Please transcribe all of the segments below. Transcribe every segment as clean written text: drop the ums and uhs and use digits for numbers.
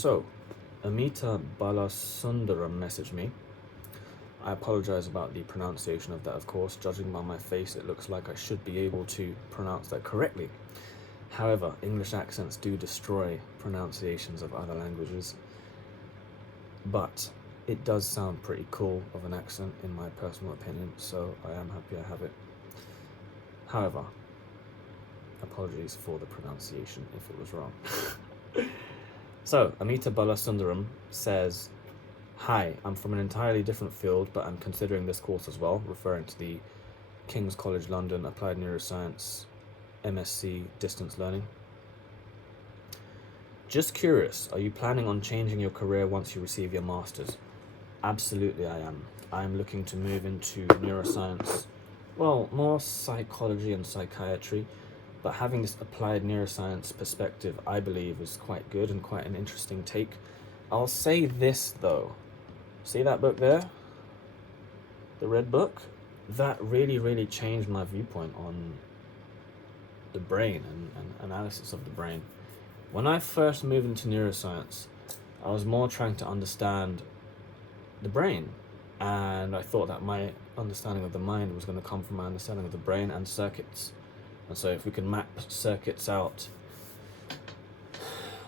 So, Amita Balasundaram messaged me. I apologize about the pronunciation of that, of course. Judging by my face, it looks like I should be able to pronounce that correctly. However, English accents do destroy pronunciations of other languages. But it does sound pretty cool of an accent, in my personal opinion, so I am happy I have it. However, apologies for the pronunciation if it was wrong. So, Amita Balasundaram says, "Hi, I'm from an entirely different field, but I'm considering this course as well," referring to the King's College London Applied Neuroscience MSc Distance Learning. "Just curious, are you planning on changing your career once you receive your master's?" Absolutely I am. I'm looking to move into neuroscience, well, more psychology and psychiatry, but having this applied neuroscience perspective, I believe, is quite good and quite an interesting take. I'll say this though, see that book there? The red book? That really changed my viewpoint on the brain and analysis of the brain. When I first moved into neuroscience, I was more trying to understand the brain, and I thought that my understanding of the mind was going to come from my understanding of the brain and circuits. And so if we could map circuits out,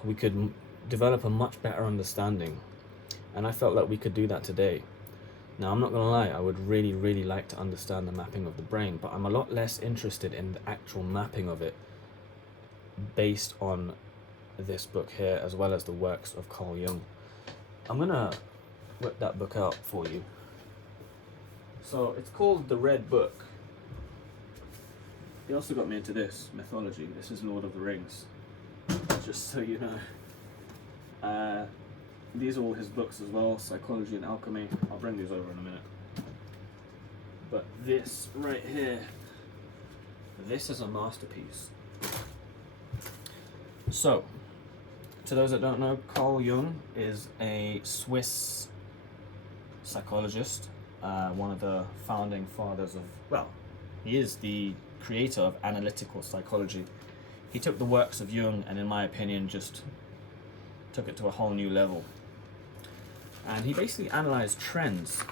we could develop a much better understanding. And I felt like we could do that today. Now, I'm not going to lie, I would really like to understand the mapping of the brain, but I'm a lot less interested in the actual mapping of it based on this book here, as well as the works of Carl Jung. I'm going to whip that book out for you. So it's called The Red Book. He also got me into this mythology. This is Lord of the Rings, just so you know. These are all his books as well, Psychology and Alchemy. I'll bring these over in a minute. But this right here, this is a masterpiece. So, to those that don't know, Carl Jung is a Swiss psychologist, one of the founding fathers of, well, he is the creator of analytical psychology. He took the works of Jung and, in my opinion, just took it to a whole new level. And he basically analyzed trends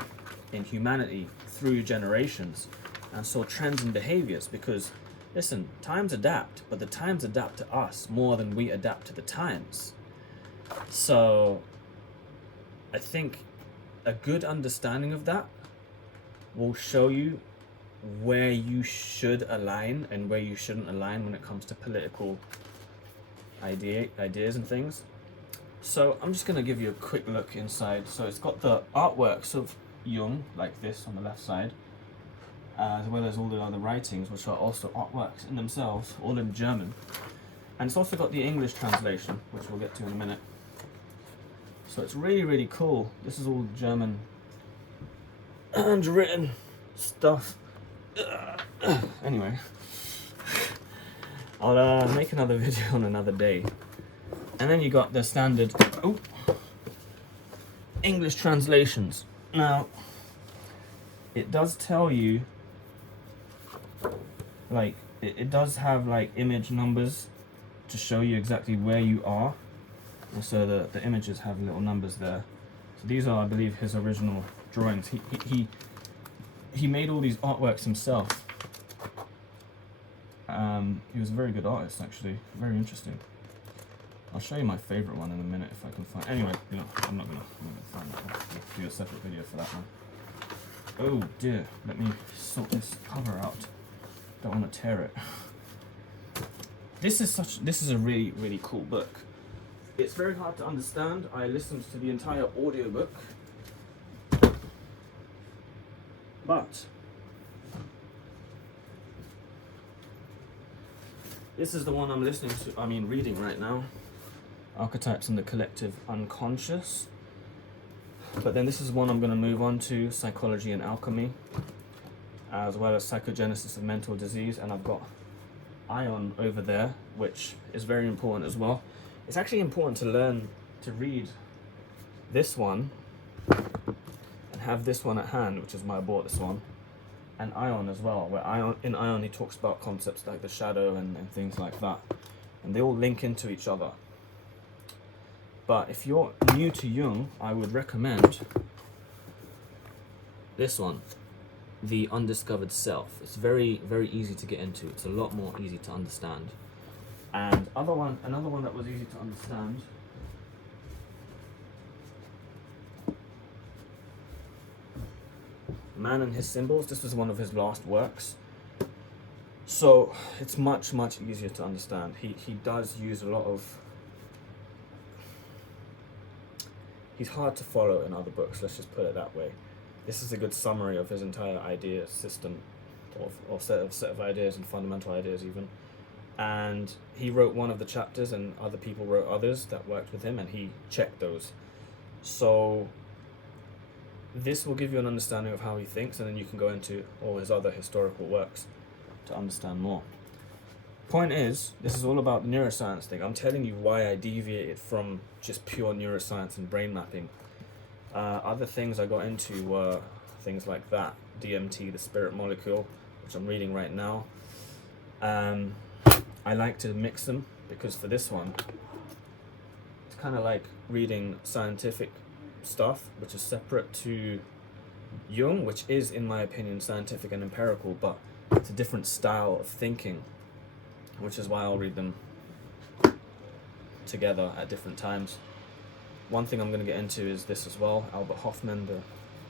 in humanity through generations and saw trends in behaviors because, listen, times adapt, but the times adapt to us more than we adapt to the times. So I think a good understanding of that will show you where you should align and where you shouldn't align when it comes to political ideas and things. So I'm just going to give you a quick look inside. So it's got the artworks of Jung, like this on the left side, as well as all the other writings, which are also artworks in themselves, all in German. And it's also got the English translation, which we'll get to in a minute. So it's really cool. This is all German handwritten stuff. Anyway, I'll make another video on another day. And then you got the standard English translations. Now, it does tell you, like, it does have like image numbers to show you exactly where you are. And so the images have little numbers there. So these are, I believe, his original drawings. He made all these artworks himself. He was a very good artist, actually. Very interesting. I'll show you my favorite one in a minute if I can find. Anyway, you know, I'm not gonna find that one. I'll do a separate video for that one. Oh dear, let me sort this cover out. Don't want to tear it. This is a really cool book. It's very hard to understand. I listened to the entire audiobook, but this is the one I'm reading right now. Archetypes in the Collective Unconscious. But then this is one I'm going to move on to, Psychology and Alchemy, as well as Psychogenesis of Mental Disease, and I've got Ion over there, which is very important as well. It's actually important to learn to read this one and have this one at hand, which is why I bought this one, and Ion as well, where in Ion he talks about concepts like the shadow and things like that, and they all link into each other. But if you're new to Jung, I would recommend this one, The Undiscovered Self. It's very, very easy to get into. It's a lot more easy to understand. And another one that was easy to understand, Man and His Symbols. This was one of his last works. So it's much, much easier to understand. He does use a lot of... He's hard to follow in other books, let's just put it that way. This is a good summary of his entire idea system, or set of ideas and fundamental ideas even. And he wrote one of the chapters and other people wrote others that worked with him, and he checked those. So this will give you an understanding of how he thinks, and then you can go into all his other historical works to understand more. Point is, this is all about the neuroscience thing. I'm telling you why I deviated from just pure neuroscience and brain mapping. Other things I got into were things like that, DMT, the spirit molecule, which I'm reading right now. I like to mix them because for this one, it's kind of like reading scientific stuff, which is separate to Jung, which is, in my opinion, scientific and empirical, but it's a different style of thinking, which is why I'll read them together at different times. One thing I'm going to get into is this as well. Albert Hofmann, the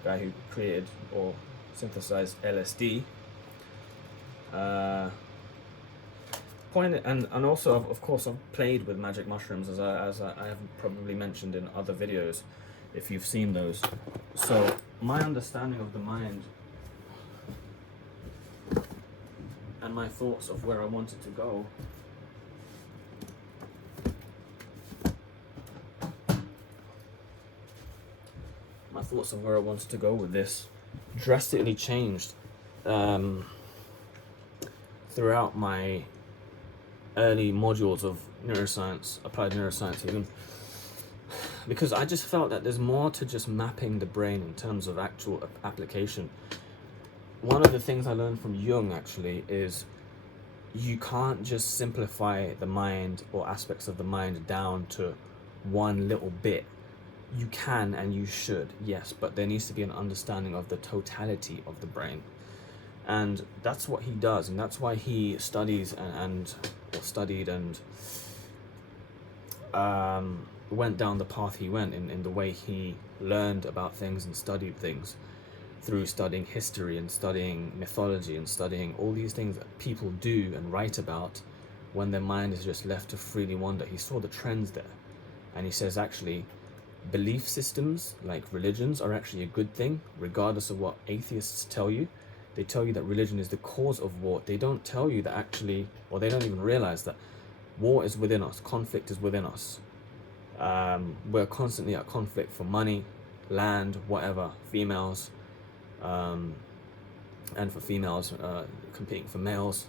guy who created or synthesized LSD. And also, of course, I've played with magic mushrooms, as I have probably mentioned in other videos, if you've seen those. So my understanding of the mind and my thoughts of where I wanted to go with this drastically changed throughout my early modules of neuroscience, applied neuroscience even, because I just felt that there's more to just mapping the brain in terms of actual application. One of the things I learned from Jung actually is you can't just simplify the mind or aspects of the mind down to one little bit. You can and you should, yes, but there needs to be an understanding of the totality of the brain. And that's what he does, and that's why he studies and went down the path he went in the way he learned about things and studied things, through studying history and studying mythology and studying all these things that people do and write about when their mind is just left to freely wander. He saw the trends there, and he says actually belief systems like religions are actually a good thing, regardless of what atheists tell you. They tell you that religion is the cause of war. They don't tell you that actually, or they don't even realize that war is within us, conflict is within us. We're constantly at conflict for money, land, whatever, females, and for females competing for males.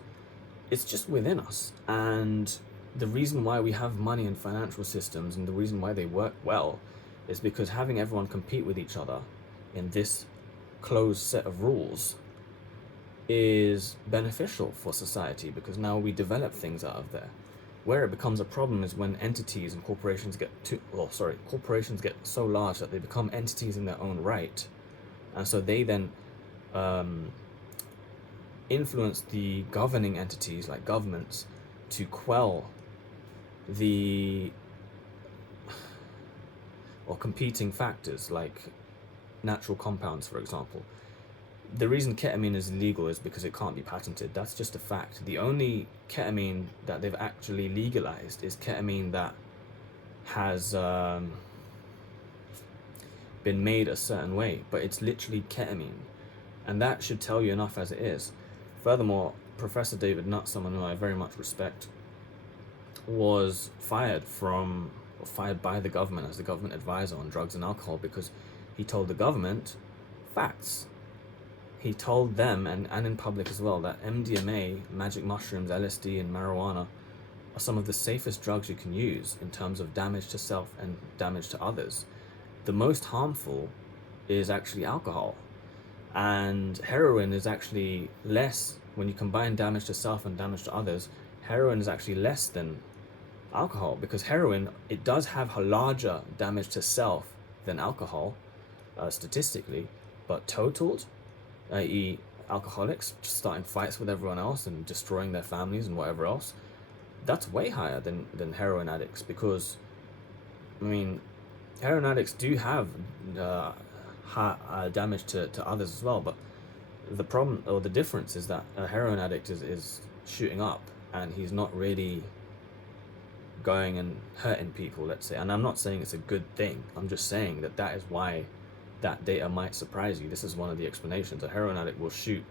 It's just within us. And the reason why we have money and financial systems, and the reason why they work well, is because having everyone compete with each other in this closed set of rules is beneficial for society, because now we develop things out of there. Where it becomes a problem is when entities and corporations get so large that they become entities in their own right, and so they then influence the governing entities like governments to quell the or competing factors like natural compounds, for example. The reason ketamine is illegal is because it can't be patented. That's just a fact. The only ketamine that they've actually legalized is ketamine that has been made a certain way, but it's literally ketamine, and that should tell you enough as it is. Furthermore, Professor David Nutt, someone who I very much respect, was fired by the government as the government advisor on drugs and alcohol because he told the government facts. He told them, and in public as well, that MDMA, magic mushrooms, LSD, and marijuana are some of the safest drugs you can use in terms of damage to self and damage to others. The most harmful is actually alcohol. And heroin is actually less, when you combine damage to self and damage to others, heroin is actually less than alcohol, because heroin, it does have a larger damage to self than alcohol, statistically, but totaled, i.e. alcoholics just starting fights with everyone else and destroying their families and whatever else, that's way higher than heroin addicts, because, I mean, heroin addicts do have damage to others as well, but the problem or the difference is that a heroin addict is shooting up and he's not really going and hurting people, let's say. And I'm not saying it's a good thing, I'm just saying that that is why that data might surprise you. This is one of the explanations. A heroin addict will shoot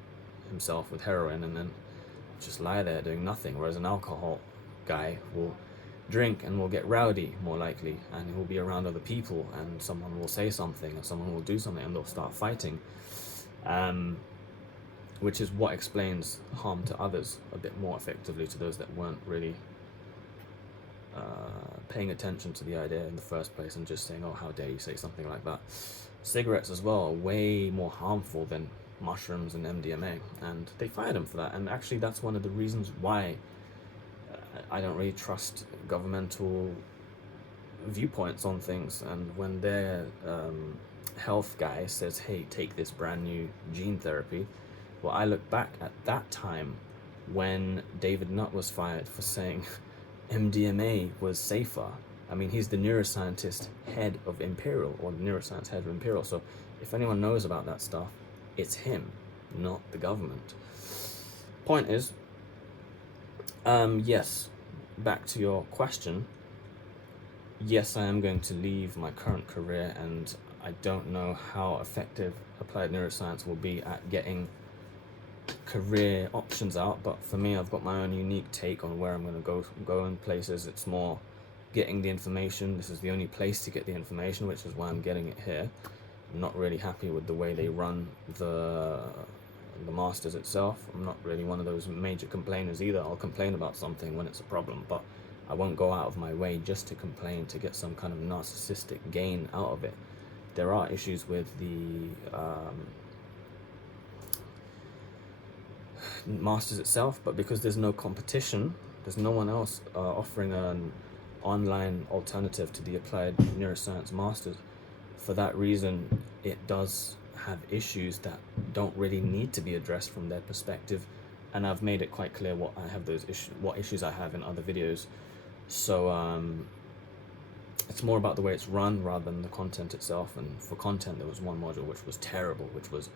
himself with heroin and then just lie there doing nothing, whereas an alcohol guy will drink and will get rowdy more likely, and he will be around other people and someone will say something or someone will do something and they'll start fighting, which is what explains harm to others a bit more effectively to those that weren't really paying attention to the idea in the first place and just saying, oh, how dare you say something like that. Cigarettes as well are way more harmful than mushrooms and MDMA, and they fired him for that. And actually that's one of the reasons why I don't really trust governmental viewpoints on things. And when their health guy says, hey, take this brand new gene therapy, well, I look back at that time when David Nutt was fired for saying MDMA was safer. I mean, he's the neuroscientist head of Imperial, or the neuroscience head of Imperial, so if anyone knows about that stuff, it's him, not the government. Point is, yes, back to your question, yes, I am going to leave my current career, and I don't know how effective applied neuroscience will be at getting career options out, but for me, I've got my own unique take on where I'm going to go in places. It's more getting the information. This is the only place to get the information, which is why I'm getting it here. I'm not really happy with the way they run the masters itself. I'm not really one of those major complainers either. I'll complain about something when it's a problem, but I won't go out of my way just to complain to get some kind of narcissistic gain out of it. There are issues with the masters itself, but because there's no competition, there's no one else offering an online alternative to the applied neuroscience masters. For that reason, it does have issues that don't really need to be addressed from their perspective, and I've made it quite clear what issues I have in other videos. So it's more about the way it's run rather than the content itself. And for content, there was one module which was terrible, which was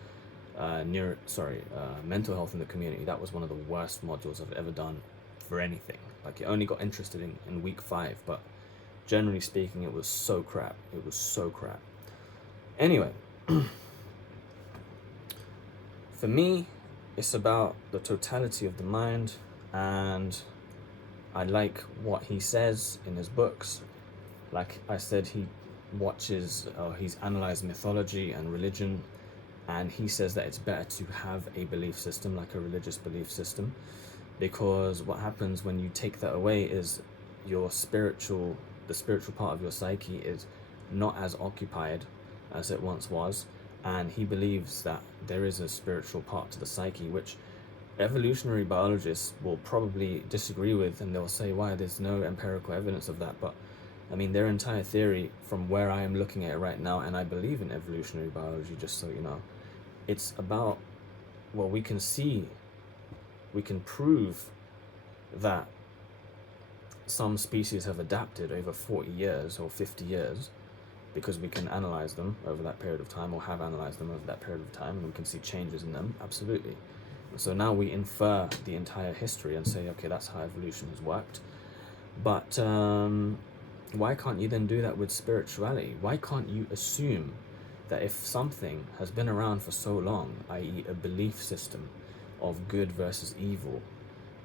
mental health in the community. That was one of the worst modules I've ever done for anything. Like, it only got interested in week 5, but generally speaking, it was so crap. It was so crap. Anyway, for me, it's about the totality of the mind, and I like what he says in his books. Like I said, he's analyzed mythology and religion, and he says that it's better to have a belief system, like a religious belief system, because what happens when you take that away is the spiritual part of your psyche is not as occupied as it once was. And he believes that there is a spiritual part to the psyche, which evolutionary biologists will probably disagree with, and they'll say, why, there's no empirical evidence of that. But I mean, their entire theory, from where I am looking at it right now, and I believe in evolutionary biology, just so you know, it's about, well, we can prove that some species have adapted over 40 years or 50 years, because we can analyze them over that period of time, or have analyzed them over that period of time, and we can see changes in them, absolutely. So now we infer the entire history and say, okay, that's how evolution has worked. But why can't you then do that with spirituality? Why can't you assume that if something has been around for so long, i.e. a belief system of good versus evil,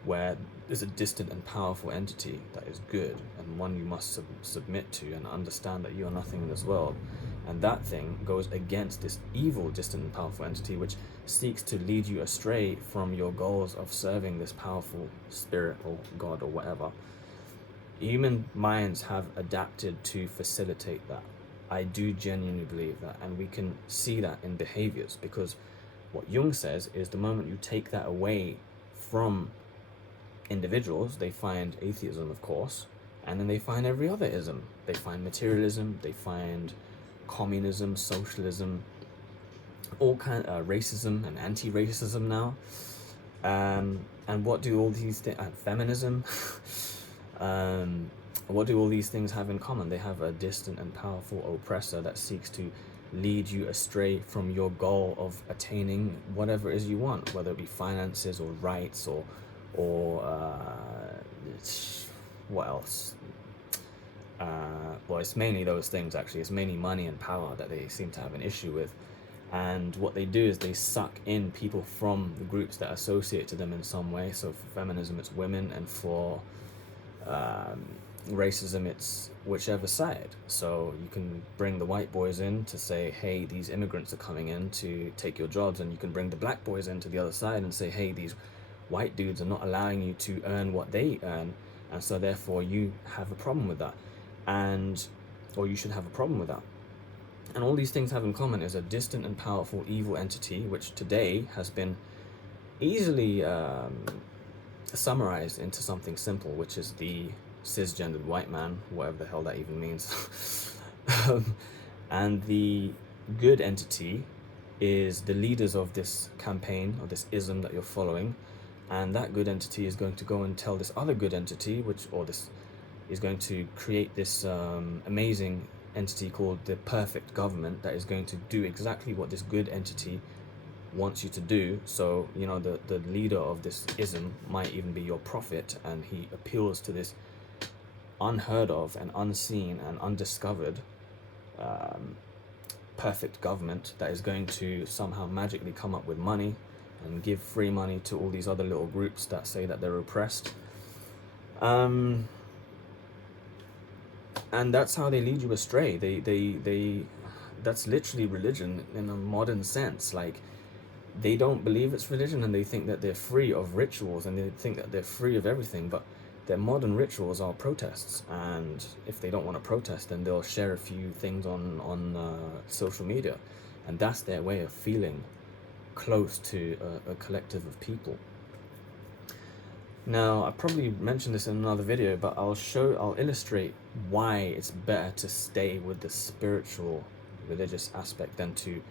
where there's a distant and powerful entity that is good, and one you must submit to and understand that you are nothing in this world, and that thing goes against this evil, distant and powerful entity, which seeks to lead you astray from your goals of serving this powerful spirit or God or whatever. Human minds have adapted to facilitate that. I do genuinely believe that, and we can see that in behaviors, because what Jung says is the moment you take that away from individuals, they find atheism, of course, And then they find every other ism. They find materialism, they find communism, socialism, all kind of racism and anti-racism now. And what do all these things, feminism, what do all these things have in common? They have a distant and powerful oppressor that seeks to lead you astray from your goal of attaining whatever it is you want, whether it be finances or rights or what else? Well, it's mainly those things actually. It's mainly money and power that they seem to have an issue with. And what they do is they suck in people from the groups that associate to them in some way. So for feminism, it's women, and for racism, it's whichever side. So you can bring the white boys in to say, hey, these immigrants are coming in to take your jobs, and you can bring the black boys into the other side and say, hey, these white dudes are not allowing you to earn what they earn, and so therefore you have a problem with that, or you should have a problem with that. And all these things have in common is a distant and powerful evil entity, which today has been easily summarized into something simple, which is the cisgendered white man, whatever the hell that even means. And the good entity is the leaders of this campaign, or this ism that you're following, and that good entity is going to go and tell this other good entity, this is going to create this amazing entity called the perfect government that is going to do exactly what this good entity wants you to do. So, you know, the leader of this ism might even be your prophet, and he appeals to this unheard of and unseen and undiscovered perfect government that is going to somehow magically come up with money and give free money to all these other little groups that say that they're oppressed. And that's how they lead you astray. They that's literally religion in a modern sense. Like, they don't believe it's religion, and they think that they're free of rituals, and they think that they're free of everything, but their modern rituals are protests. And if they don't want to protest, then they'll share a few things on social media, and that's their way of feeling close to a collective of people. Now, I probably mentioned this in another video, but I'll illustrate why it's better to stay with the spiritual, religious aspect than to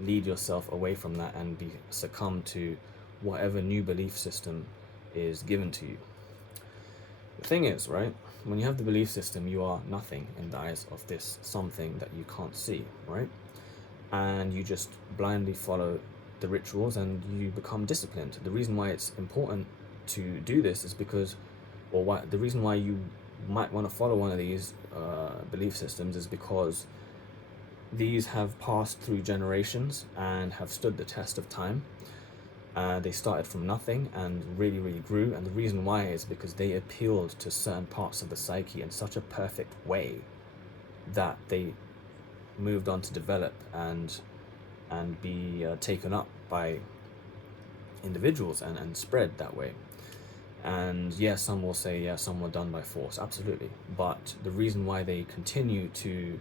lead yourself away from that and succumb to whatever new belief system is given to you. The thing is, right, when you have the belief system, you are nothing in the eyes of this something that you can't see, right? And you just blindly follow the rituals and you become disciplined. The reason why it's important to do this is because, the reason why you might want to follow one of these belief systems is because these have passed through generations and have stood the test of time. They started from nothing and really, really grew, and the reason why is because they appealed to certain parts of the psyche in such a perfect way that they moved on to develop and be taken up by individuals and spread that way. And yes, some will say, yeah, some were done by force, absolutely. But the reason why they continue to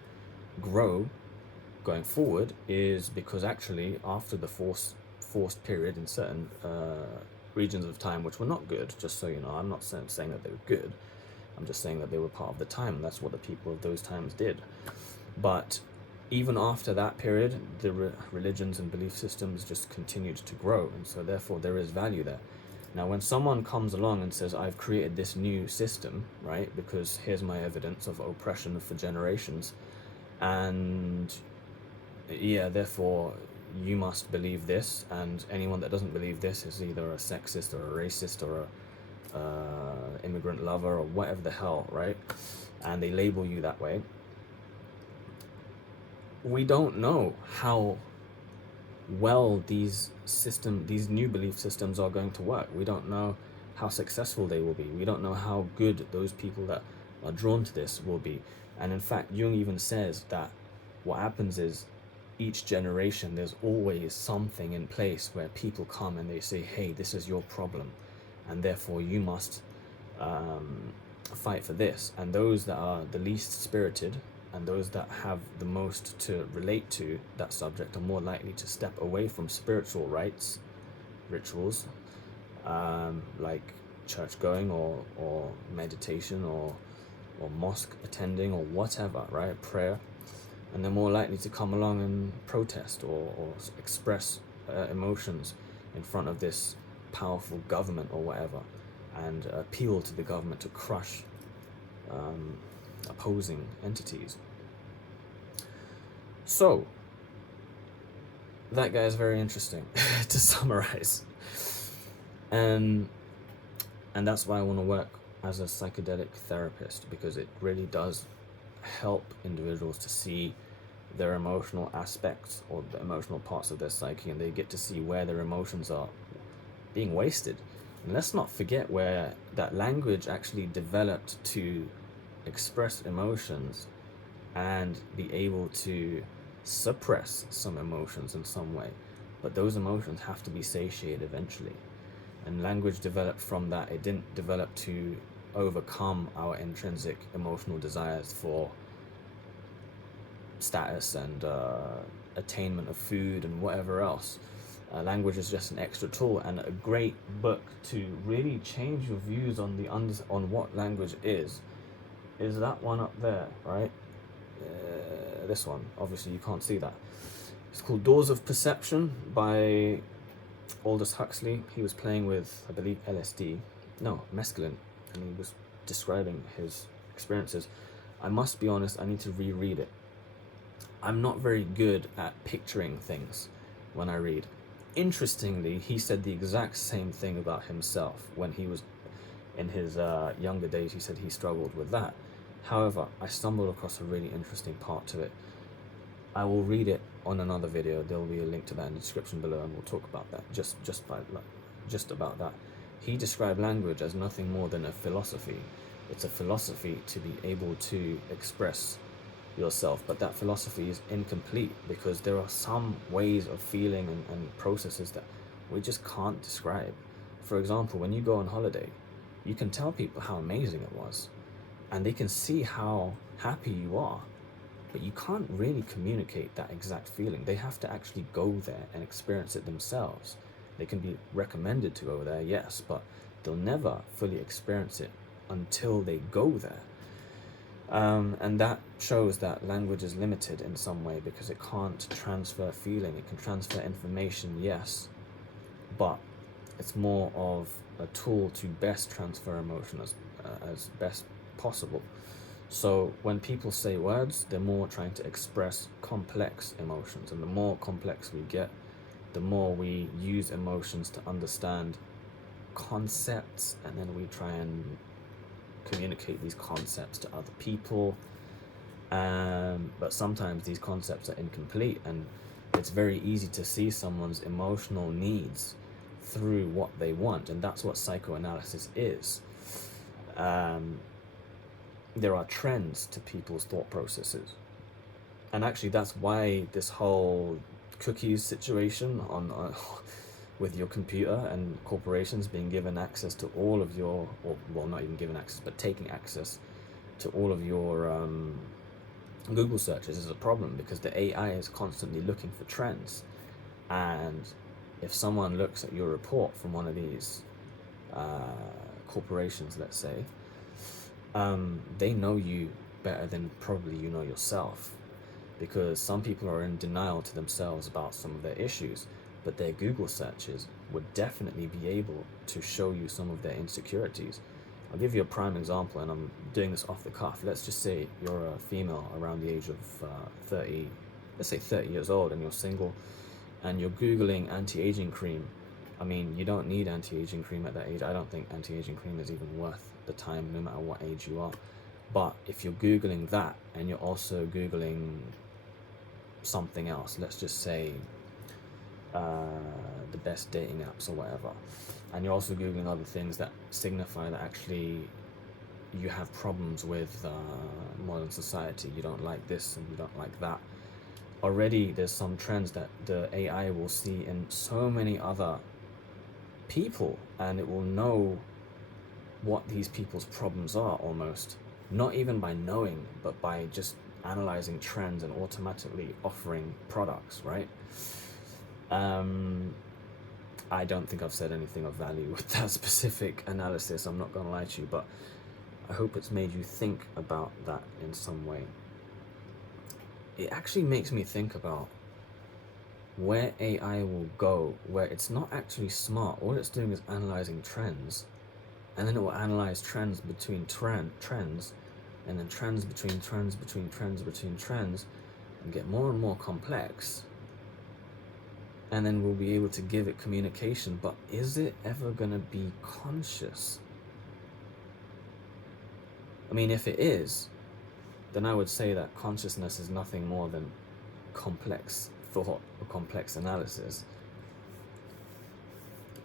grow going forward is because actually after the forced period in certain regions of time, which were not good, just so you know, I'm not saying that they were good, I'm just saying that they were part of the time, and that's what the people of those times did. But even after that period, the religions and belief systems just continued to grow, and so therefore there is value there. Now, when someone comes along and says, I've created this new system, right, because here's my evidence of oppression for generations, and yeah, therefore you must believe this, and anyone that doesn't believe this is either a sexist or a racist or a immigrant lover or whatever the hell, right? And they label you that way. We don't know how well these new belief systems are going to work. We don't know how successful they will be. We don't know how good those people that are drawn to this will be. And in fact, Jung even says that what happens is each generation, there's always something in place where people come and they say, hey, this is your problem, and therefore you must fight for this. And those that are the least spirited and those that have the most to relate to that subject are more likely to step away from spiritual rituals, like church going or meditation or or mosque attending or whatever, right? Prayer. And they're more likely to come along and protest or express emotions in front of this powerful government or whatever, and appeal to the government to crush opposing entities. So, that guy is very interesting to summarize. And that's why I want to work as a psychedelic therapist, because it really does help individuals to see their emotional aspects or the emotional parts of their psyche, and they get to see where their emotions are being wasted. And let's not forget where that language actually developed to express emotions and be able to suppress some emotions in some way. But those emotions have to be satiated eventually. And language developed from that. It didn't develop to overcome our intrinsic emotional desires for status and attainment of food and whatever else. Language is just an extra tool, and a great book to really change your views on on what language is that one up there, right? This one, obviously you can't see that. It's called Doors of Perception by Aldous Huxley. He was playing with, I believe, mescaline, and he was describing his experiences. I must be honest, I need to reread it. I'm not very good at picturing things when I read. Interestingly, he said the exact same thing about himself when he was in his younger days. He said he struggled with that. However, I stumbled across a really interesting part to it. I will read it on another video. There will be a link to that in the description below, and we'll talk about that. Just about that. He described language as nothing more than a philosophy. It's a philosophy to be able to express yourself, but that philosophy is incomplete because there are some ways of feeling and processes that we just can't describe. For example, when you go on holiday, you can tell people how amazing it was, and they can see how happy you are, but you can't really communicate that exact feeling. They have to actually go there and experience it themselves. They can be recommended to go there, yes, but they'll never fully experience it until they go there. And that shows that language is limited in some way because it can't transfer feeling. It can transfer information, yes, but it's more of a tool to best transfer emotion as best possible. So when people say words, they're more trying to express complex emotions, and the more complex we get, the more we use emotions to understand concepts, and then we try and communicate these concepts to other people. But sometimes these concepts are incomplete, and it's very easy to see someone's emotional needs through what they want, and that's what psychoanalysis is. There are trends to people's thought processes, and actually that's why this whole cookies situation on with your computer and corporations being given access to all of your, or well, not even given access, but taking access to all of your Google searches is a problem, because the AI is constantly looking for trends. And if someone looks at your report from one of these corporations, let's say, they know you better than probably you know yourself, because some people are in denial to themselves about some of their issues, but their Google searches would definitely be able to show you some of their insecurities. I'll give you a prime example, and I'm doing this off the cuff. Let's just say you're a female around the age of 30, let's say 30 years old, and you're single, and you're Googling anti-aging cream. I mean, you don't need anti-aging cream at that age. I don't think anti-aging cream is even worth the time, no matter what age you are. But if you're Googling that, and you're also Googling something else, let's just say the best dating apps or whatever, and you're also Googling other things that signify that actually you have problems with modern society, you don't like this and you don't like that, already there's some trends that the AI will see in so many other people, and it will know what these people's problems are, almost not even by knowing, but by just analyzing trends and automatically offering products, right? I don't think I've said anything of value with that specific analysis, I'm not gonna lie to you, but I hope it's made you think about that in some way. It actually makes me think about where AI will go, where it's not actually smart. All it's doing is analyzing trends, and then it will analyze trends between trends, and then trends between trends between trends between trends, and get more and more complex. And then we'll be able to give it communication, but is it ever going to be conscious? I mean, if it is, then I would say that consciousness is nothing more than complex thought or complex analysis.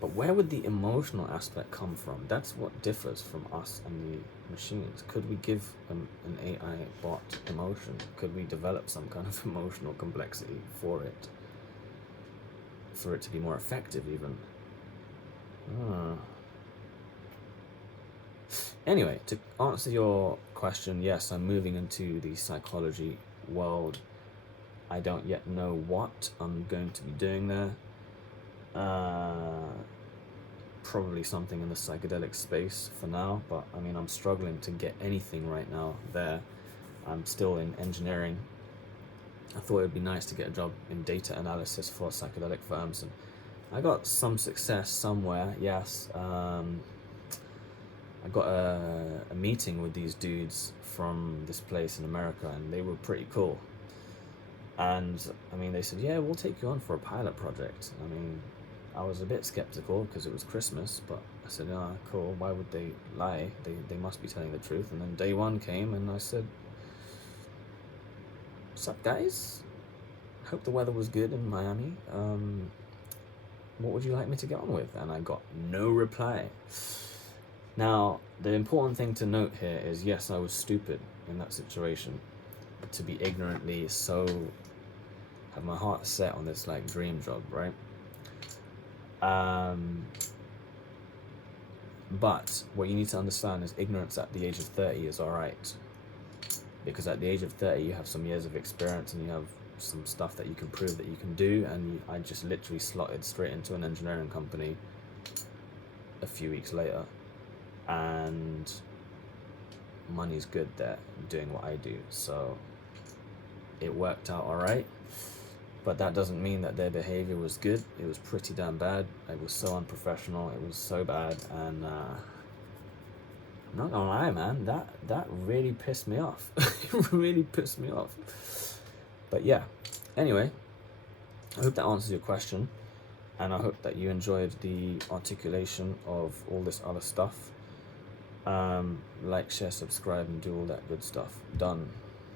But where would the emotional aspect come from? That's what differs from us and the machines. Could we give an AI bot emotion? Could we develop some kind of emotional complexity for it to be more effective even? Anyway, to answer your question, yes, I'm moving into the psychology world. I don't yet know what I'm going to be doing there. Probably something in the psychedelic space for now, but I mean, I'm struggling to get anything right now there. I'm still in engineering. I thought it'd be nice to get a job in data analysis for psychedelic firms, and I got some success somewhere, yes. I got a meeting with these dudes from this place in America, and they were pretty cool. And I mean, they said, yeah, we'll take you on for a pilot project. I mean, I was a bit skeptical because it was Christmas, but I said, cool, why would they lie? They must be telling the truth. And then day one came, and I said, what's up, guys? Hope the weather was good in Miami. What would you like me to get on with? And I got no reply. Now, the important thing to note here is, yes, I was stupid in that situation. To be ignorantly have my heart set on this like dream job, right? But what you need to understand is ignorance at the age of 30 is alright. Because at the age of 30 you have some years of experience and you have some stuff that you can prove that you can do, and I just literally slotted straight into an engineering company a few weeks later, and money's good there doing what I do, so it worked out alright. But that doesn't mean that their behavior was good. It was pretty damn bad. It was so unprofessional. It was so bad, and I'm not gonna lie, man, that really pissed me off. It really pissed me off. But yeah, anyway, I hope that answers your question, and I hope that you enjoyed the articulation of all this other stuff. Like, share, subscribe, and do all that good stuff. Done.